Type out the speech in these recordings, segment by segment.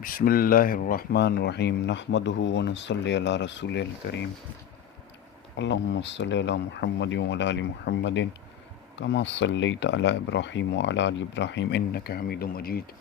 بسم اللہ الرحمن الرحیم نحمدہ ونصلی علی رسول الکریم اللہم صلی علی محمد وعلی آل محمد کما صلیت علی ابراہیم وعلی آل ابراہیم انک حمید مجید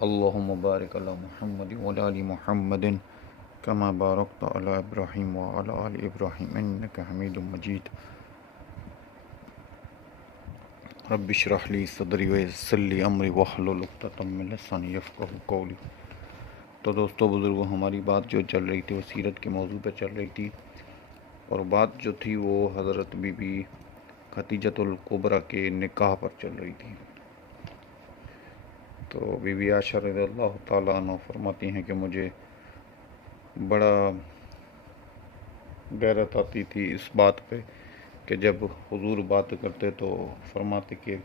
اللہم بارک علی محمد وعلی آل محمد کما بارکت علی ابراہیم وعلی آل ابراہیم انک حمید مجید رب اشرح لی صدری ویسر لی امری واحلل عقدۃ من لسانی یفقہوا قولی۔ تو دوستو بزرگوں، ہماری بات جو چل رہی تھی وہ سیرت کے موضوع پہ چل رہی تھی، اور بات جو تھی وہ حضرت بی بی خدیجۃ الکبریٰ کے نکاح پر چل رہی تھی۔ تو بی بی عائشہ رضی اللہ تعالیٰ عنہ فرماتی ہیں کہ مجھے بڑا غیرت آتی تھی اس بات پہ کہ جب حضور بات کرتے تو فرماتے کہ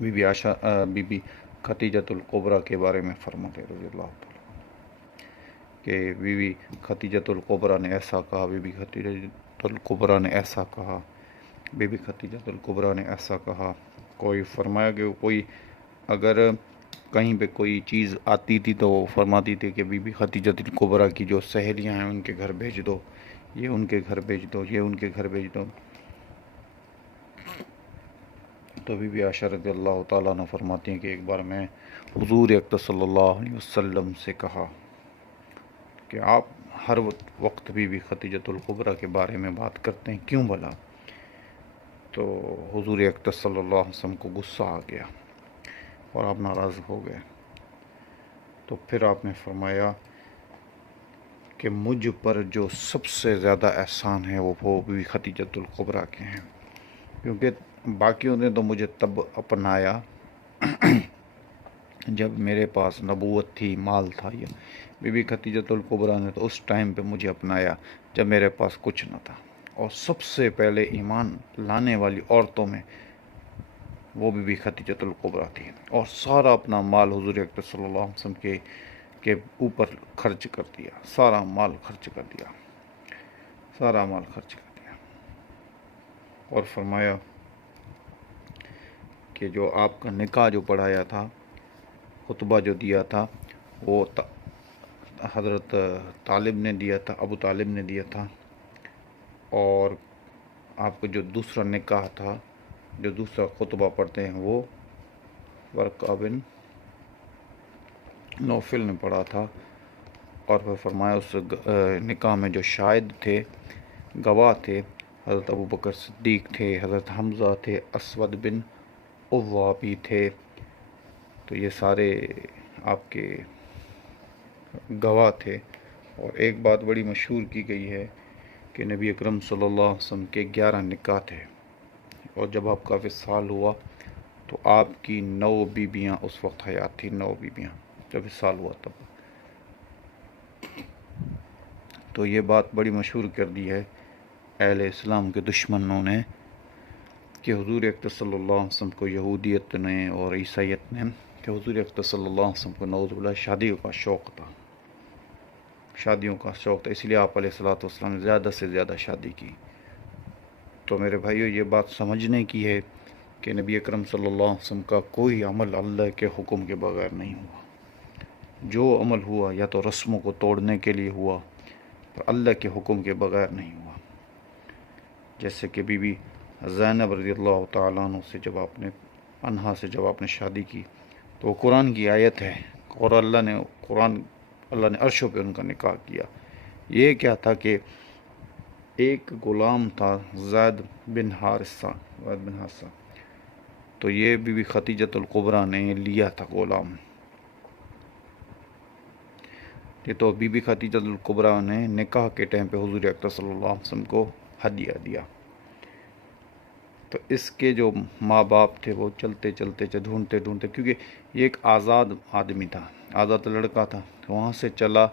بی بی عائشہ بی خدیجۃ الکبریٰ کے بارے میں فرماتے رضی اللہ تعالیٰ کہ بی بی خدیجۃ الکبریٰ نے ایسا کہا، بی بی خدیجۃ الکبریٰ نے ایسا کہا، بی بی خدیجۃ الکبریٰ نے ایسا کہا۔ کوئی فرمایا کہ کوئی اگر کہیں پہ کوئی چیز آتی تھی تو وہ فرماتی تھی کہ بی بی خدیجۃ الکبریٰ کی جو سہیلیاں ہیں ان کے گھر بھیج دو، یہ ان کے گھر بھیج دو، یہ ان کے گھر بھیج دو۔ تو بی بی عائشہ رضی اللہ تعالیٰ عنہ فرماتی ہیں کہ ایک بار میں حضور اقدس صلی اللہ علیہ وسلم سے کہا کہ آپ ہر وقت بی بی خدیجۃ الکبریٰ کے بارے میں بات کرتے ہیں، کیوں بھلا؟ تو حضور اقدس صلی اللہ علیہ وسلم کو غصہ آ گیا اور آپ ناراض ہو گئے۔ تو پھر آپ نے فرمایا کہ مجھ پر جو سب سے زیادہ احسان ہے وہ بی بی خدیجۃ الکبریٰ کے ہیں، کیونکہ باقیوں نے تو مجھے تب اپنایا جب میرے پاس نبوت تھی، مال تھا۔ یہ بی بی خدیجۃ الکبریٰ نے تو اس ٹائم پہ مجھے اپنایا جب میرے پاس کچھ نہ تھا، اور سب سے پہلے ایمان لانے والی عورتوں میں وہ بی بی خدیجۃ الکبریٰ تھی، اور سارا اپنا مال حضور اقدس صلی اللہ علیہ وسلم کے اوپر خرچ کر دیا، سارا مال خرچ کر دیا، سارا مال خرچ کر دیا۔ اور فرمایا کہ جو آپ کا نکاح جو پڑھایا تھا، خطبہ جو دیا تھا، وہ حضرت طالب نے دیا تھا، ابو طالب نے دیا تھا، اور آپ کو جو دوسرا نکاح تھا، جو دوسرا خطبہ پڑھتے ہیں، وہ ورقہ بن نوفل نے پڑھا تھا۔ اور پھر فرمایا اس نکاح میں جو شاہد تھے، گواہ تھے، حضرت ابو بکر صدیق تھے، حضرت حمزہ تھے، اسود بن اوابی تھے۔ تو یہ سارے آپ کے گواہ تھے۔ اور ایک بات بڑی مشہور کی گئی ہے کہ نبی اکرم صلی اللہ علیہ وسلم کے 11 نکاح تھے، اور جب آپ کا وصال ہوا تو آپ کی 9 بیویاں اس وقت حیات تھی، 9 بیویاں جب وصال ہوا تب۔ تو یہ بات بڑی مشہور کر دی ہے اہل اسلام کے دشمنوں نے کہ حضور اقدس صلی اللہ علیہ وسلم کو یہودیت نے اور عیسائیت نے، کہ حضور اقدس صلی اللہ علیہ وسلم کو نعوذ باللہ شادیوں کا شوق تھا، شادیوں کا شوق تھا، اس لیے آپ علیہ الصلوۃ والسلام نے زیادہ سے زیادہ شادی کی۔ تو میرے بھائیو، یہ بات سمجھنے کی ہے کہ نبی اکرم صلی اللہ علیہ وسلم کا کوئی عمل اللہ کے حکم کے بغیر نہیں ہوا۔ جو عمل ہوا یا تو رسموں کو توڑنے کے لیے ہوا، پر اللہ کے حکم کے بغیر نہیں ہوا۔ جیسے کہ بی بی زینب رضی اللہ تعالیٰ عنہ سے جب آپ نے شادی کی تو وہ قرآن کی آیت ہے، اور اللہ نے عرشوں پہ ان کا نکاح کیا۔ یہ کیا تھا کہ ایک غلام تھا زید بن حارثہ، تو یہ بی بی خدیجۃ الکبریٰ نے لیا تھا غلام۔ یہ تو بی بی خدیجۃ الکبریٰ نے نکاح کے ٹائم پہ حضور اقدس صلی اللہ علیہ وسلم کو ہدیہ دیا۔ تو اس کے جو ماں باپ تھے وہ چلتے ڈھونڈتے، کیونکہ یہ ایک آزاد آدمی تھا، آزاد لڑکا تھا، تو وہاں سے چلا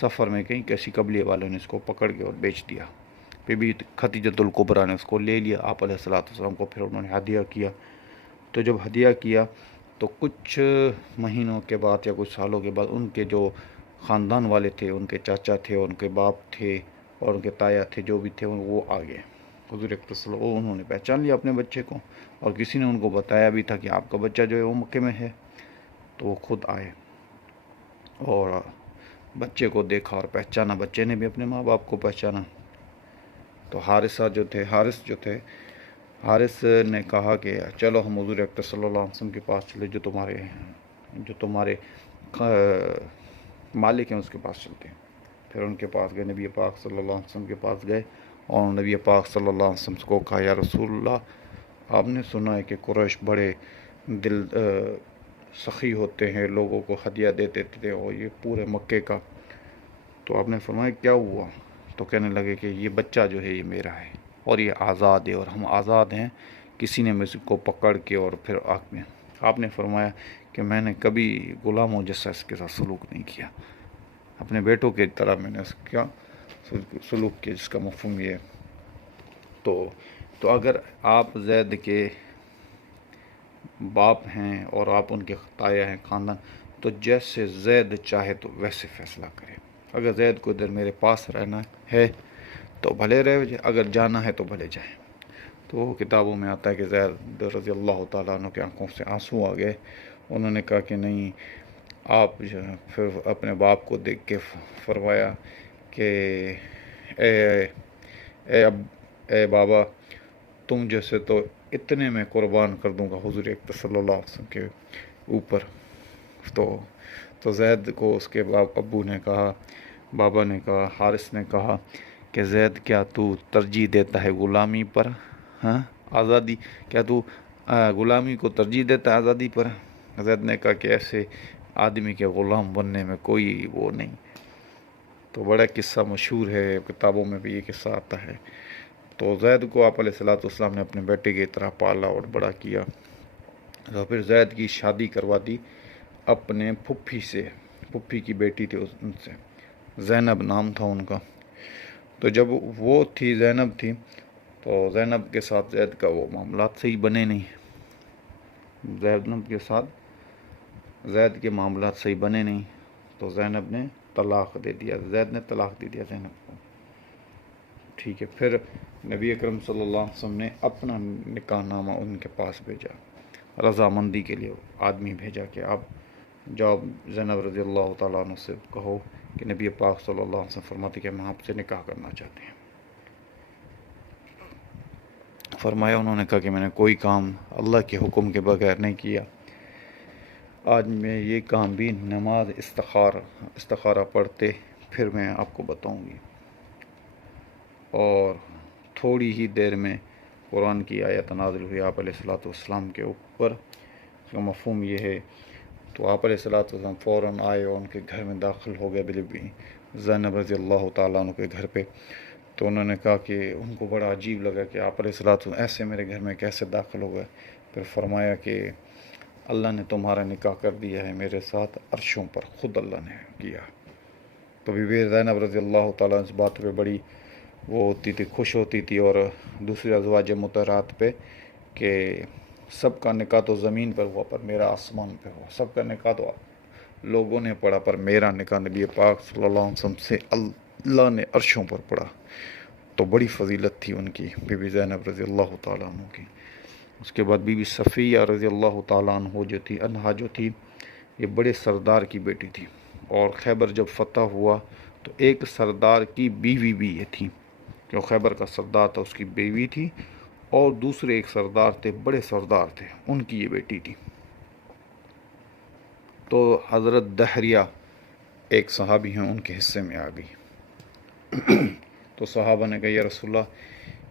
سفر میں کہیں کسی قبیلے والوں نے اس کو پکڑ کے اور بیچ دیا۔ بی بی خدیجۃ الکبریٰ نے اس کو لے لیا آپ علیہ الصلوۃ والسلام کو، پھر انہوں نے ہدیہ کیا۔ تو جب ہدیہ کیا تو کچھ مہینوں کے بعد یا کچھ سالوں کے بعد ان کے جو خاندان والے تھے، ان کے چاچا تھے، ان کے باپ تھے اور ان کے تایا تھے، جو بھی تھے وہ آ گئے حضور اقدس صلی اللہ علیہ وسلم، انہوں نے پہچان لیا اپنے بچے کو، اور کسی نے ان کو بتایا بھی تھا کہ آپ کا بچہ جو ہے وہ مکے میں ہے، تو وہ خود آئے۔ اور بچے کو دیکھا اور پہچانا، بچے نے بھی اپنے ماں باپ کو پہچانا۔ تو حارث نے کہا کہ چلو ہم حضور اکرم صلی اللہ علیہ وسلم کے پاس چلے، جو تمہارے مالک ہیں اس کے پاس چلتے ہیں۔ پھر ان کے پاس گئے، نبی پاک صلی اللہ علیہ وسلم کے پاس گئے اور نبی پاک صلی اللہ علیہ وسلم کو کہا، یا رسول اللہ، آپ نے سنا ہے کہ قریش بڑے دل سخی ہوتے ہیں، لوگوں کو ہدیہ دیتے تھے، اور یہ پورے مکے کا۔ تو آپ نے فرمایا کیا ہوا؟ تو کہنے لگے کہ یہ بچہ جو ہے یہ میرا ہے اور یہ آزاد ہے اور ہم آزاد ہیں، کسی نے مجھ کو پکڑ کے اور پھر آپ نے فرمایا کہ میں نے کبھی غلاموں جیسا اس کے ساتھ سلوک نہیں کیا، اپنے بیٹوں کی طرح میں نے اس کا سلوک کیا، جس کا مفہوم یہ ہے۔ تو اگر آپ زید کے باپ ہیں اور آپ ان کے تایا ہیں خاندان، تو جیسے زید چاہے تو ویسے فیصلہ کرے۔ اگر زید کو ادھر میرے پاس رہنا ہے تو بھلے رہے، اگر جانا ہے تو بھلے جائیں۔ تو کتابوں میں آتا ہے کہ زید رضی اللہ تعالیٰ عنہ کے آنکھوں سے آنسو آ گئے، انہوں نے کہا کہ نہیں، آپ پھر اپنے باپ کو دیکھ کے فرمایا کہ اے بابا، تم جیسے تو اتنے میں قربان کر دوں گا حضور اکرم صلی اللہ علیہ وسلم کے اوپر۔ تو زید کو اس کے ابو نے کہا، بابا نے کہا، حارث نے کہا کہ زید، کیا تو ترجیح دیتا ہے غلامی پر؟ ہاں، آزادی، کیا تو غلامی کو ترجیح دیتا ہے آزادی پر؟ زید نے کہا کہ ایسے آدمی کے غلام بننے میں کوئی وہ نہیں۔ تو بڑا قصہ مشہور ہے، کتابوں میں بھی یہ قصہ آتا ہے۔ تو زید کو آپ علیہ الصلوۃ والسلام نے اپنے بیٹے کی طرح پالا اور بڑا کیا۔ تو پھر زید کی شادی کروا دی اپنے پھپھی سے، پھپھی کی بیٹی تھی ان سے، زینب نام تھا ان کا۔ تو جب وہ تھی، زینب تھی، تو زینب کے ساتھ زید کا وہ معاملات صحیح بنے نہیں، زینب کے ساتھ زید کے معاملات صحیح بنے نہیں، تو زینب نے طلاق دے دیا، زید نے طلاق دے دیا زینب کو۔ ٹھیک ہے، پھر نبی اکرم صلی اللہ علیہ وسلم نے اپنا نکاح نامہ ان کے پاس بھیجا، رضامندی کے لیے آدمی بھیجا کہ آپ جاؤ زینب رضی اللہ تعالیٰ عنہ سے کہو کہ نبی پاک صلی اللہ علیہ وسلم فرماتے کہ ہم آپ سے نکاح کرنا چاہتے ہیں۔ فرمایا، انہوں نے کہا کہ میں نے کوئی کام اللہ کے حکم کے بغیر نہیں کیا، آج میں یہ کام بھی نماز استخارہ پڑھتے پھر میں آپ کو بتاؤں گی۔ اور تھوڑی ہی دیر میں قرآن کی آیت نازل ہوئی آپ علیہ الصلوۃ والسلام کے اوپر، اس کا مفہوم یہ ہے۔ تو آپ علیہ الصلوۃ والسلام فوراً آئے اور ان کے گھر میں داخل ہو گئے، زینب رضی اللہ تعالیٰ عنہ کے گھر پہ۔ تو انہوں نے کہا کہ ان کو بڑا عجیب لگا کہ آپ علیہ الصلوۃ والسلام ایسے میرے گھر میں کیسے داخل ہو گئے۔ پھر فرمایا کہ اللہ نے تمہارا نکاح کر دیا ہے میرے ساتھ عرشوں پر، خود اللہ نے کیا۔ تو بی بی زینب رضی اللہ تعالیٰ اس بات پہ بڑی وہ ہوتی تھی، خوش ہوتی تھی، اور دوسری ازواج مطہرات پہ کہ سب کا نکاح تو زمین پر ہوا پر میرا آسمان پہ ہوا، سب کا نکاح تو لوگوں نے پڑھا پر میرا نکاح نبی پاک صلی اللہ علیہ وسلم سے اللہ نے عرشوں پر پڑھا۔ تو بڑی فضیلت تھی ان کی، بی بی زینب رضی اللہ تعالیٰ عنہ کی۔ اس کے بعد بی بی صفیہ رضی اللہ تعالیٰ عنہا جو تھی، یہ بڑے سردار کی بیٹی تھی، اور خیبر جب فتح ہوا تو ایک سردار کی بیوی بھی یہ تھی، جو خیبر کا سردار تھا اس کی بیوی تھی، اور دوسرے ایک سردار تھے، بڑے سردار تھے، ان کی یہ بیٹی تھی۔ تو حضرت دحریہ ایک صحابی ہیں، ان کے حصے میں آ گئی۔ تو صحابہ نے کہا یا رسول اللہ،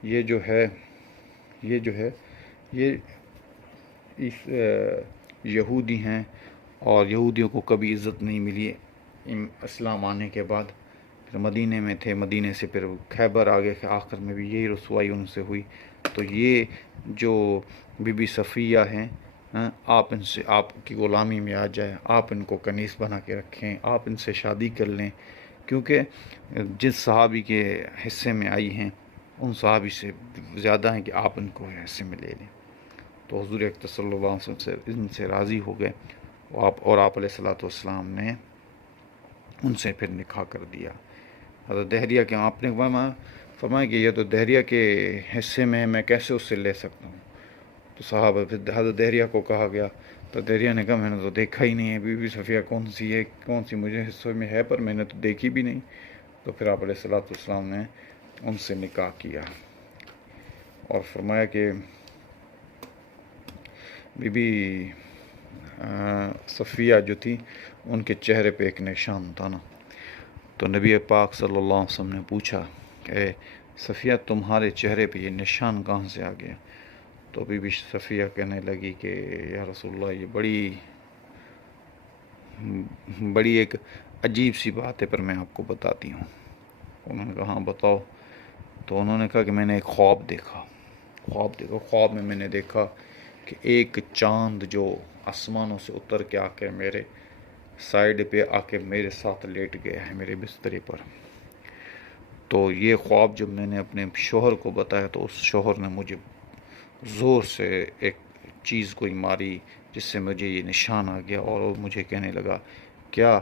یہ جو ہے یہ یہودی ہیں، اور یہودیوں کو کبھی عزت نہیں ملی اسلام آنے کے بعد، پھر مدینے میں تھے، مدینے سے پھر خیبر آگے، آخر میں بھی یہی رسوائی ان سے ہوئی۔ تو یہ جو بی بی صفیہ ہیں، آپ ان سے، آپ کی غلامی میں آ جائے، آپ ان کو کنیز بنا کے رکھیں، آپ ان سے شادی کر لیں، کیونکہ جس صحابی کے حصے میں آئی ہیں ان صحابی سے زیادہ ہیں کہ آپ ان کو حصے میں لے لیں۔ تو حضور اکرم صلی اللہ علیہ وسلم ان سے راضی ہو گئے، اور آپ علیہ الصلوۃ والسلام نے ان سے پھر نکاح کر دیا۔ حضرت دحریہ کے آپ نے فرمایا کہ یہ تو دحریہ کے حصے میں ہے، میں کیسے اس سے لے سکتا ہوں؟ تو صحابہ، پھر حضرت دحریہ کو کہا گیا، تو دریا نے کہا میں نے تو دیکھا ہی نہیں ہے بی بی صفیہ کون سی ہے، کون سی مجھے حصوں میں ہے، پر میں نے تو دیکھی بھی نہیں۔ تو پھر آپ علیہ الصلوۃ والسلام نے ان سے نکاح کیا اور فرمایا کہ بی بی صفیہ جو تھی ان کے چہرے پہ ایک نشان تھا نا، تو نبی پاک صلی اللہ علیہ وسلم نے پوچھا کہ صفیہ تمہارے چہرے پہ یہ نشان کہاں سے آ گیا؟ تو بی بی صفیہ کہنے لگی کہ یا رسول اللہ یہ بڑی ایک عجیب سی بات ہے، پر میں آپ کو بتاتی ہوں۔ انہوں نے کہا ہاں بتاؤ۔ تو انہوں نے کہا کہ میں نے ایک خواب دیکھا، خواب میں نے دیکھا کہ ایک چاند جو آسمانوں سے اتر کے آ کے میرے سائیڈ پہ آ کے میرے ساتھ لیٹ گیا ہے میرے بسترے پر۔ تو یہ خواب جب میں نے اپنے شوہر کو بتایا تو اس شوہر نے مجھے زور سے ایک چیز کوئی ماری جس سے مجھے یہ نشان آ گیا، اور وہ مجھے کہنے لگا کیا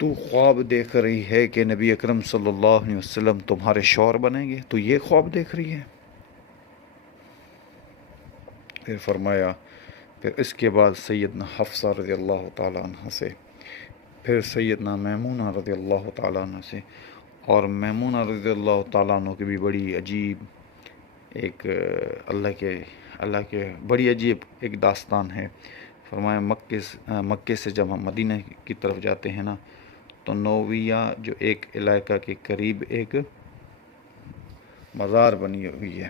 تو خواب دیکھ رہی ہے کہ نبی اکرم صلی اللہ علیہ وسلم تمہارے شوہر بنیں گے؟ تو یہ خواب دیکھ رہی ہے؟ پھر فرمایا، پھر اس کے بعد سیدنا حفصہ رضی اللہ تعالیٰ عنہ سے، پھر سیدنا میمونہ رضی اللہ تعالیٰ عنہ سے، اور میمونہ رضی اللہ تعالیٰ عنہ کی بھی بڑی عجیب ایک اللہ کے بڑی عجیب ایک داستان ہے۔ فرمایا مکے سے جب ہم مدینہ کی طرف جاتے ہیں نا، تو نویہ جو ایک علاقہ کے قریب ایک مزار بنی ہوئی ہے،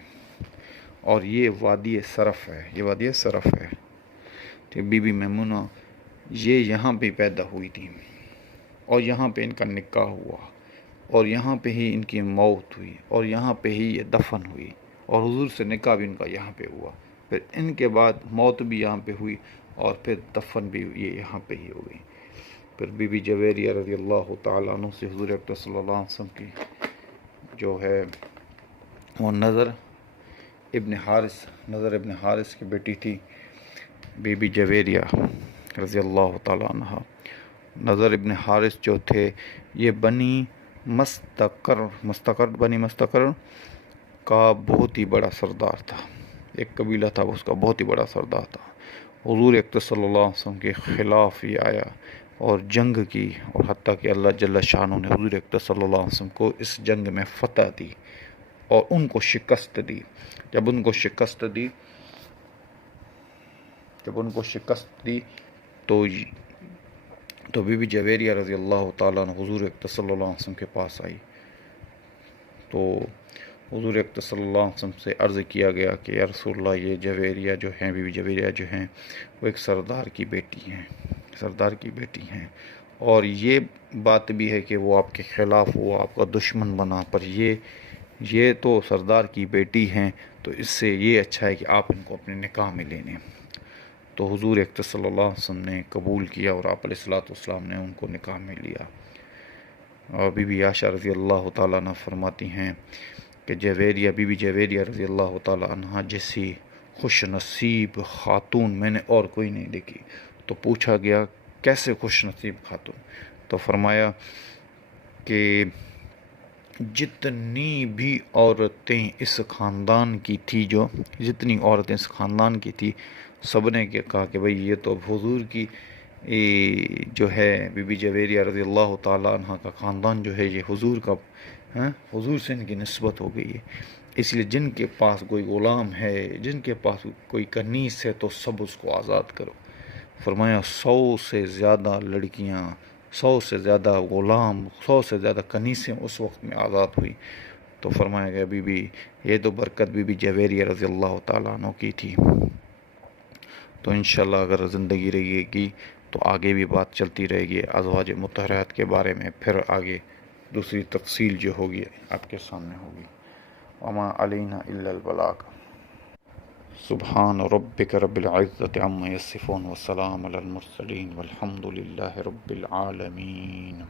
اور یہ وادی صرف ہے، کہ بی بی میمونہ یہ یہاں پہ پیدا ہوئی تھی، اور یہاں پہ ان کا نکاح ہوا، اور یہاں پہ ہی ان کی موت ہوئی، اور یہاں پہ ہی یہ دفن ہوئی، اور حضور سے نکاح بھی ان کا یہاں پہ ہوا، پھر ان کے بعد موت بھی یہاں پہ ہوئی، اور پھر دفن بھی یہ یہاں پہ ہی ہو گئی۔ پھر بی بی جویریہ رضی اللہ تعالیٰ عنہ سے حضور اکرم صلی اللہ علیہ وسلم کی جو ہے وہ نظر ابن حارث کی بیٹی تھی بی بی جویریہ رضی اللہ تعالیٰ عنہ۔ نظر ابن حارث جو تھے یہ بنی مستقر کا بہت ہی بڑا سردار تھا، ایک قبیلہ تھا اس کا بہت ہی بڑا سردار تھا۔ حضور اکرم صلی اللہ علیہ وسلم کے خلاف ہی آیا اور جنگ کی، اور حتیٰ کہ اللہ جل شانہ نے حضور اکرم صلی اللہ علیہ وسلم کو اس جنگ میں فتح دی اور ان کو شکست دی۔ جب ان کو شکست دی تو بی بی جویریہ رضی اللہ تعالیٰ عنہ حضور اکرم صلی اللہ علیہ وسلم کے پاس آئی، تو حضور اکرم صلی اللہ علیہ وسلم سے عرض کیا گیا کہ یا رسول اللہ یہ جویریہ جو ہیں، بی بی جویریہ جو ہیں وہ ایک سردار کی بیٹی ہیں، اور یہ بات بھی ہے کہ وہ آپ کے خلاف، وہ آپ کا دشمن بنا، پر یہ تو سردار کی بیٹی ہیں، تو اس سے یہ اچھا ہے کہ آپ ان کو اپنے نکاح میں لے لیں۔ تو حضور اکرم صلی اللہ علیہ وسلم نے قبول کیا، اور آپ علیہ الصلوۃ والسلام نے ان کو نکاح میں لیا۔ اور بی بی عائشہ رضی اللہ تعالیٰ عنہ فرماتی ہیں کہ بی بی جویریہ رضی اللہ تعالیٰ عنہ جیسی خوش نصیب خاتون میں نے اور کوئی نہیں دیکھی۔ تو پوچھا گیا کیسے خوش نصیب خاتون؟ تو فرمایا کہ جتنی عورتیں اس خاندان کی تھی سب نے کہا کہ بھئی یہ تو حضور کی جو ہے بی بی جویریہ رضی اللہ تعالیٰ عنہ کا خاندان جو ہے یہ حضور سے ان کی نسبت ہو گئی ہے، اس لیے جن کے پاس کوئی غلام ہے، جن کے پاس کوئی کنیز ہے تو سب اس کو آزاد کرو۔ فرمایا 100 سے زیادہ لڑکیاں، 100 سے زیادہ غلام، 100 سے زیادہ کنیزیں اس وقت میں آزاد ہوئی۔ تو فرمایا گیا یہ تو برکت بی بی جویریہ رضی اللہ تعالیٰ عنہ کی تھی۔ تو انشاءاللہ اگر زندگی رہے گی تو آگے بھی بات چلتی رہے گی ازواج مطہرات کے بارے میں، پھر آگے دوسری تفصیل جو ہوگی آپ کے سامنے ہوگی۔ وما علینا الا البلاغ۔ سبحان ربک رب العزت عما یصفون وسلام علی المرسلین والحمد للہ رب العالمین۔